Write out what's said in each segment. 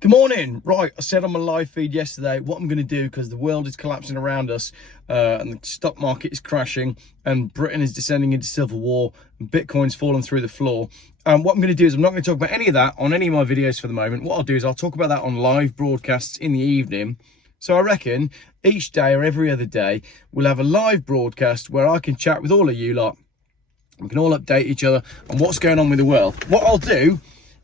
Good morning. Right, I said on my live feed yesterday what I'm going to do because the world is collapsing around us and the stock market is crashing and Britain is descending into civil war and Bitcoin's fallen through the floor. What I'm going to do is I'm not going to talk about any of that on any of my videos for the moment. What I'll do is I'll talk about that on live broadcasts in the evening. So I reckon each day or every other day we'll have a live broadcast where I can chat with all of you lot. We can all update each other on what's going on with the world. What I'll do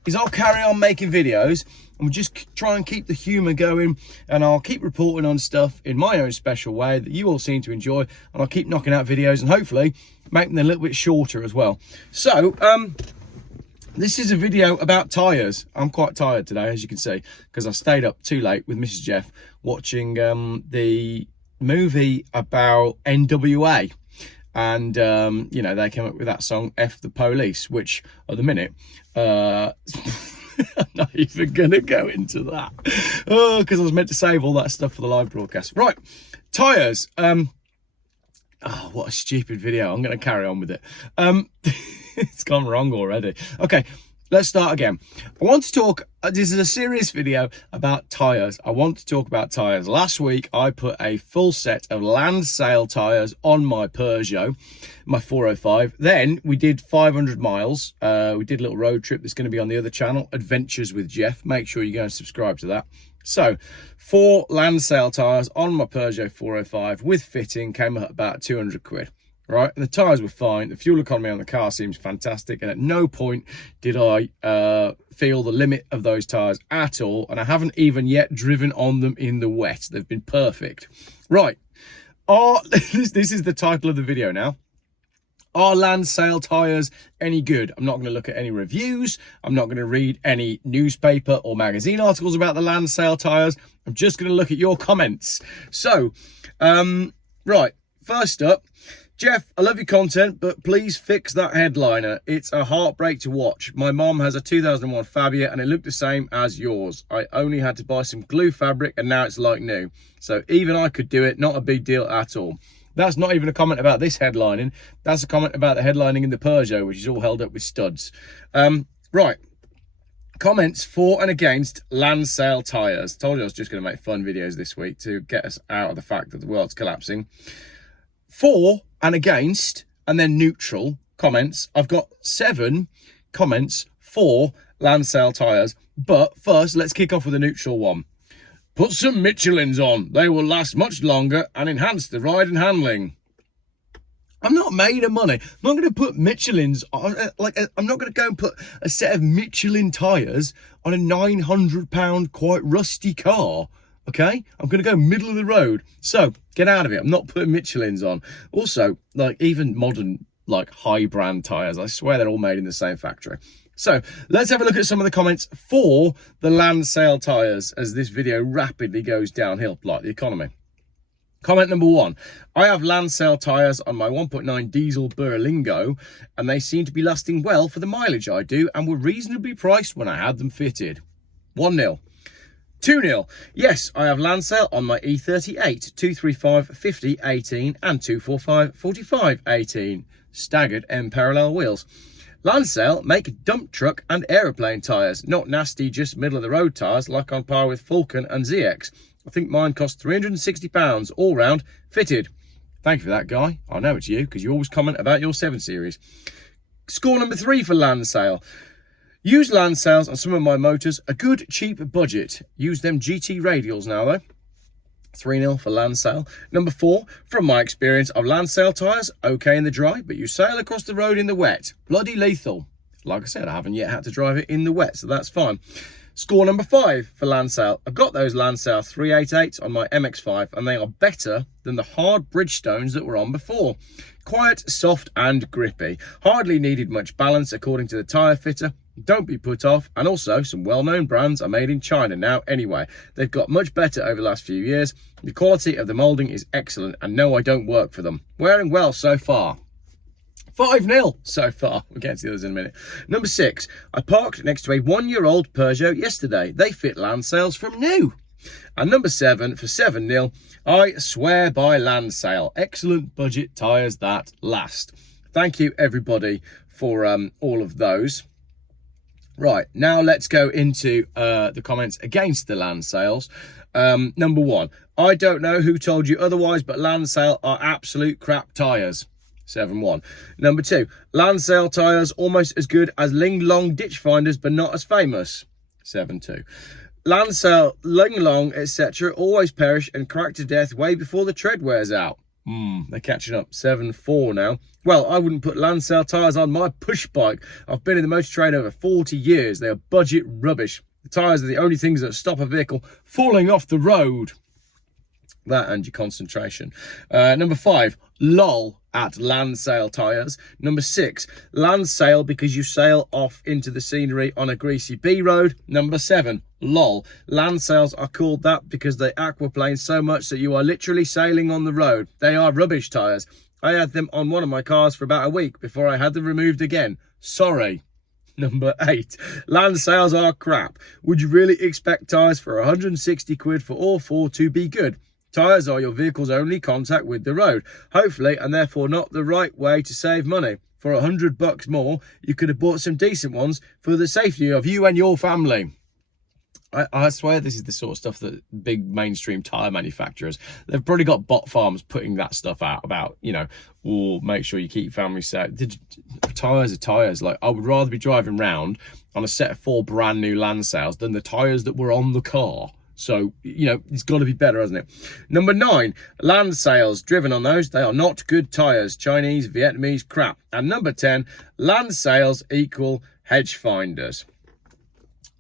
is I'll carry on making videos and we'll just try and keep the humour going, and I'll keep reporting on stuff in my own special way that you all seem to enjoy, and I'll keep knocking out videos and hopefully make them a little bit shorter as well. So this is a video about tyres. I'm quite tired today, as you can see, because I stayed up too late with Mrs. Geoff watching the movie about NWA. And, you know, they came up with that song, F the Police, which at the minute, I'm not even going to go into that. Oh, because I was meant to save all that stuff for the live broadcast. Right, tyres. Oh, what a stupid video. I'm going to carry on with it. It's gone wrong already. Okay, let's start again. I want to talk, this is a serious video about tyres. I want to talk about tyres. Last week, I put a full set of Landsail tyres on my Peugeot, my 405. Then we did 500 miles. We did a little road trip that's going to be on the other channel, Adventures with Geoff. Make sure you go and subscribe to that. So 4 Landsail tyres on my Peugeot 405 with fitting came up about 200 quid. Right, and the tyres were fine. The fuel economy on the car seems fantastic, and at no point did I feel the limit of those tyres at all, and I haven't even yet driven on them in the wet. They've been perfect. Right, this is the title of the video now. Are Landsail tyres any good? I'm not going to look at any reviews. I'm not going to read any newspaper or magazine articles about the Landsail tyres. I'm just going to look at your comments. So, right, first up, Geoff, I love your content, but please fix that headliner. It's a heartbreak to watch. My mom has a 2001 Fabia and it looked the same as yours. I only had to buy some glue fabric and now it's like new. So even I could do it, not a big deal at all. That's not even a comment about this headlining. That's a comment about the headlining in the Peugeot, which is all held up with studs. Right. Comments for and against Landsail tyres. Told you I was just going to make fun videos this week to get us out of the fact that the world's collapsing. For and against, and then neutral comments. I've got 7 comments for Landsail tyres, but first let's kick off with a neutral one. Put some Michelins on. They will last much longer and enhance the ride and handling. I'm not made of money. I'm not going to put Michelins on, I'm not going to go and put a set of Michelin tyres on a £900 quite rusty car. Okay, I'm going to go middle of the road. So get out of it. I'm not putting Michelins on. Also, like even modern, like high brand tyres, I swear they're all made in the same factory. So let's have a look at some of the comments for the Landsail tyres as this video rapidly goes downhill like the economy. Comment number 1. I have Landsail tyres on my 1.9 diesel Berlingo and they seem to be lasting well for the mileage I do and were reasonably priced when I had them fitted. 1-0. 2-0. Yes, I have Landsail on my E38, 235 50 18 and 245 45 18. Staggered M parallel wheels. Landsail make dump truck and aeroplane tyres, not nasty, just middle of the road tyres like on par with Falcon and ZX. I think mine cost £360 all round, fitted. Thank you for that, guy. I know it's you because you always comment about your 7 Series. Score number 3 for Landsail. Use Landsails on some of my motors, a good cheap budget. Use them GT radials now though. 3-0 for Landsail. Number 4, from my experience of Landsail tyres, okay in the dry, but you sail across the road in the wet. Bloody lethal. Like I said, I haven't yet had to drive it in the wet, so that's fine. Score number 5 for Landsail. I've got those Landsail 388s on my MX-5 and they are better than the hard Bridgestones that were on before. Quiet, soft and grippy. Hardly needed much balance according to the tyre fitter. Don't be put off, and also some well-known brands are made in China now anyway. They've got much better over the last few years. The quality of the moulding is excellent and no, I don't work for them. Wearing well so far. 5-0 so far. We'll get to the others in a minute. Number 6, I parked next to a 1-year-old Peugeot yesterday. They fit Landsails from new. And number 7 for 7-0, I swear by Landsail. Excellent budget tyres that last. Thank you everybody for all of those. Right, now let's go into the comments against the Landsails. Number 1, I don't know who told you otherwise, but Landsail are absolute crap tyres. 7-1. Number 2, Landsail tyres almost as good as Ling Long ditch finders, but not as famous. 7-2. Landsail, Ling Long, etc. always perish and crack to death way before the tread wears out. They're catching up. 7-4 now. Well, I wouldn't put Landsail tyres on my push bike. I've been in the motor trade over 40 years. They are budget rubbish. The tyres are the only things that stop a vehicle falling off the road. That and your concentration. Number 5, lol at Landsail tyres. Number 6, Landsail because you sail off into the scenery on a greasy B road. Number 7, lol. Landsails are called that because they aquaplane so much that you are literally sailing on the road. They are rubbish tyres. I had them on one of my cars for about a week before I had them removed again. Sorry. Number 8, Landsails are crap. Would you really expect tyres for 160 quid for all 4 to be good? Tyres are your vehicle's only contact with the road, hopefully, and therefore not the right way to save money. For $100 more, you could have bought some decent ones for the safety of you and your family. I swear this is the sort of stuff that big mainstream tyre manufacturers, they've probably got bot farms putting that stuff out about, you know, or make sure you keep family safe. Tyres are tyres. Like, I would rather be driving round on a set of 4 brand new Landsails than the tyres that were on the car. So, you know, it's got to be better, hasn't it? Number 9, Landsails. Driven on those, they are not good tyres. Chinese, Vietnamese crap. And number 10, Landsails equal hedge finders.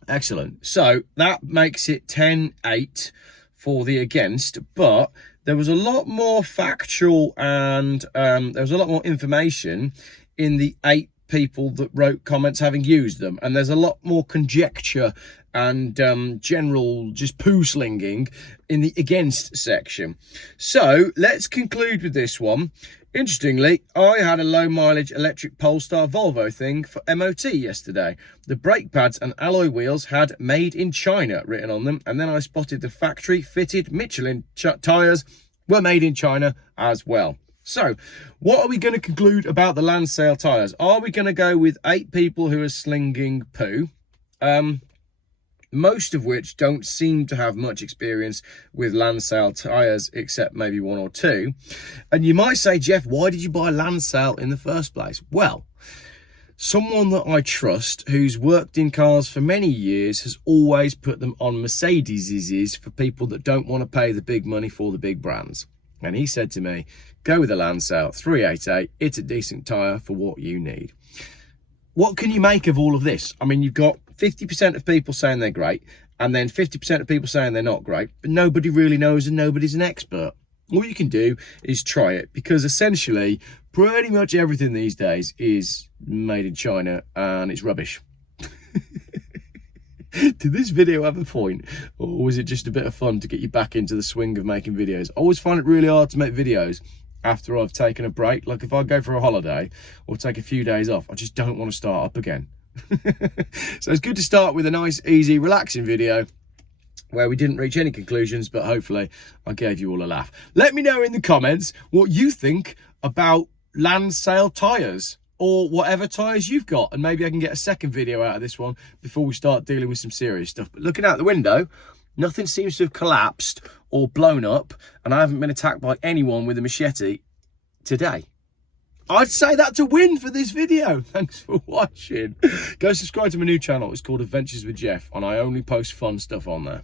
Excellent. So that makes it 10-8 for the against, but there was a lot more factual and there was a lot more information in the 8 people that wrote comments having used them, and there's a lot more conjecture and general just poo slinging in the against section. So let's conclude with this one. Interestingly, I had a low mileage electric Polestar Volvo thing for MOT yesterday. The brake pads and alloy wheels had made in China written on them, and then I spotted the factory fitted Michelin tyres were made in China as well. So what are we going to conclude about the Landsail tyres? Are we going to go with 8 people who are slinging poo? Most of which don't seem to have much experience with Landsail tyres, except maybe 1 or 2. And you might say, Geoff, why did you buy Landsail in the first place? Well, someone that I trust, who's worked in cars for many years, has always put them on Mercedes for people that don't want to pay the big money for the big brands. And he said to me, go with the Landsail 388. It's a decent tyre for what you need. What can you make of all of this? I mean, you've got 50% of people saying they're great, and then 50% of people saying they're not great, but nobody really knows and nobody's an expert. All you can do is try it, because essentially pretty much everything these days is made in China and it's rubbish. Did this video have a point, or was it just a bit of fun to get you back into the swing of making videos? I always find it really hard to make videos after I've taken a break. Like if I go for a holiday or take a few days off, I just don't want to start up again. So it's good to start with a nice, easy, relaxing video where we didn't reach any conclusions, but hopefully I gave you all a laugh. Let me know in the comments what you think about Landsail tyres, or whatever tyres you've got, and maybe I can get a second video out of this one before we start dealing with some serious stuff. But looking out the window, nothing seems to have collapsed or blown up, and I haven't been attacked by anyone with a machete today. I'd say that's a win for this video. Thanks for watching. Go subscribe to my new channel. It's called Adventures with Geoff, and I only post fun stuff on there.